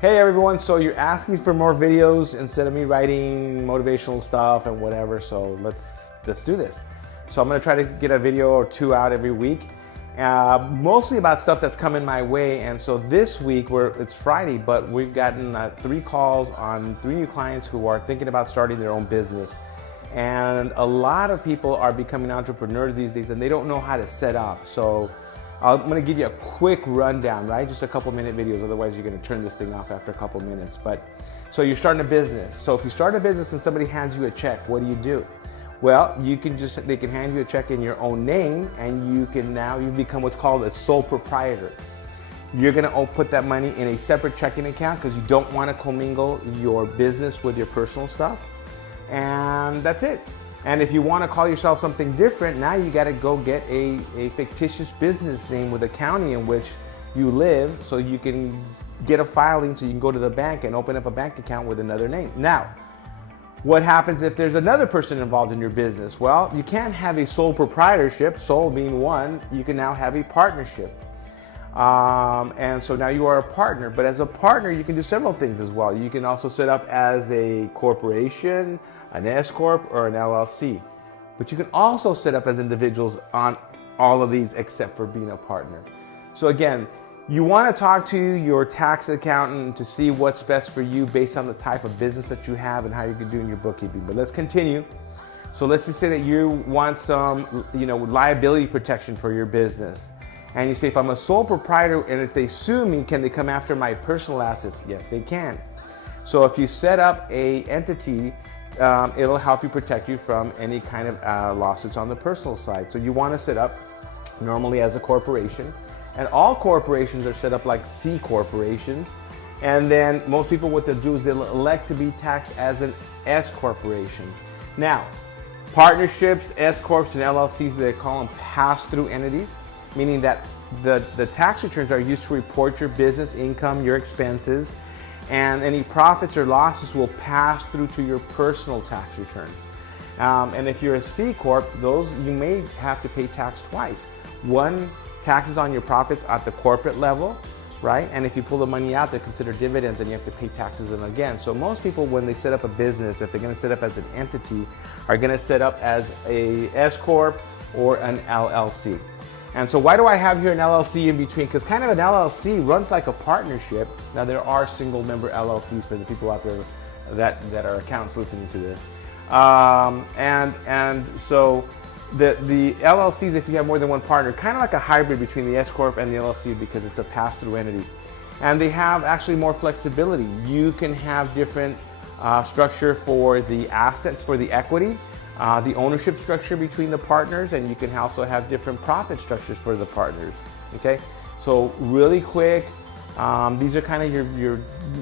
Hey everyone, so you're asking for more videos instead of me writing motivational stuff and whatever, so let's do this. So I'm gonna try to get a video or two out every week, mostly about stuff that's coming my way. And so this week, it's Friday, but we've gotten 3 calls on 3 new clients who are thinking about starting their own business. And a lot of people are becoming entrepreneurs these days and they don't know how to set up. So I'm going to give you a quick rundown, right? Just a couple minute videos, otherwise you're going to turn this thing off after a couple minutes. But so you're starting a business. So if you start a business and somebody hands you a check, what do? Well, they can hand you a check in your own name, and you become what's called a sole proprietor. You're going to put that money in a separate checking account because you don't want to commingle your business with your personal stuff. And that's it. And if you want to call yourself something different, now you got to go get a fictitious business name with the county in which you live, so you can get a filing so you can go to the bank and open up a bank account with another name. Now, what happens if there's another person involved in your business? Well, you can't have a sole proprietorship, sole being one, you can now have a partnership. And so now you are a partner, but as a partner, you can do several things as well. You can also set up as a corporation, an S Corp, or an LLC. But you can also set up as individuals on all of these except for being a partner. So again, you want to talk to your tax accountant to see what's best for you based on the type of business that you have and how you can do in your bookkeeping. But let's continue. So let's just say that you want some, liability protection for your business. And you say, if I'm a sole proprietor and if they sue me, can they come after my personal assets? Yes, they can. So if you set up a entity, it'll help you protect you from any kind of lawsuits on the personal side. So you want to set up normally as a corporation. And all corporations are set up like C corporations. And then most people, what they'll do is they'll elect to be taxed as an S corporation. Now, partnerships, S corps, and LLCs, they call them pass-through entities, meaning that the tax returns are used to report your business income, your expenses, and any profits or losses will pass through to your personal tax return. And if you're a C Corp, you may have to pay tax twice. One, taxes on your profits at the corporate level, right? And if you pull the money out, they're considered dividends and you have to pay taxes on them again. So most people, when they set up a business, if they're going to set up as an entity, are going to set up as a S Corp or an LLC. And so why do I have here an LLC in between? Because kind of an LLC runs like a partnership. Now there are single member LLCs for the people out there that are accountants listening to this. And so the LLCs, if you have more than one partner, kind of like a hybrid between the S Corp and the LLC because it's a pass-through entity. And they have actually more flexibility. You can have different structure for the assets, for the equity, the ownership structure between the partners, and you can also have different profit structures for the partners, okay? So really quick, these are kind of your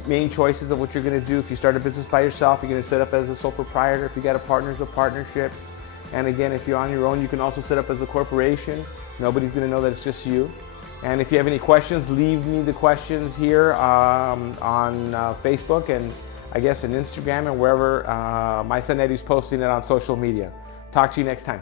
main choices of what you're gonna do. If you start a business by yourself, you're gonna set up as a sole proprietor. If you got a partner, it's a partnership. And again, if you're on your own, you can also set up as a corporation. Nobody's gonna know that it's just you. And if you have any questions, leave me the questions here on Facebook and I guess on Instagram and wherever my son Eddie's posting it on social media. Talk to you next time.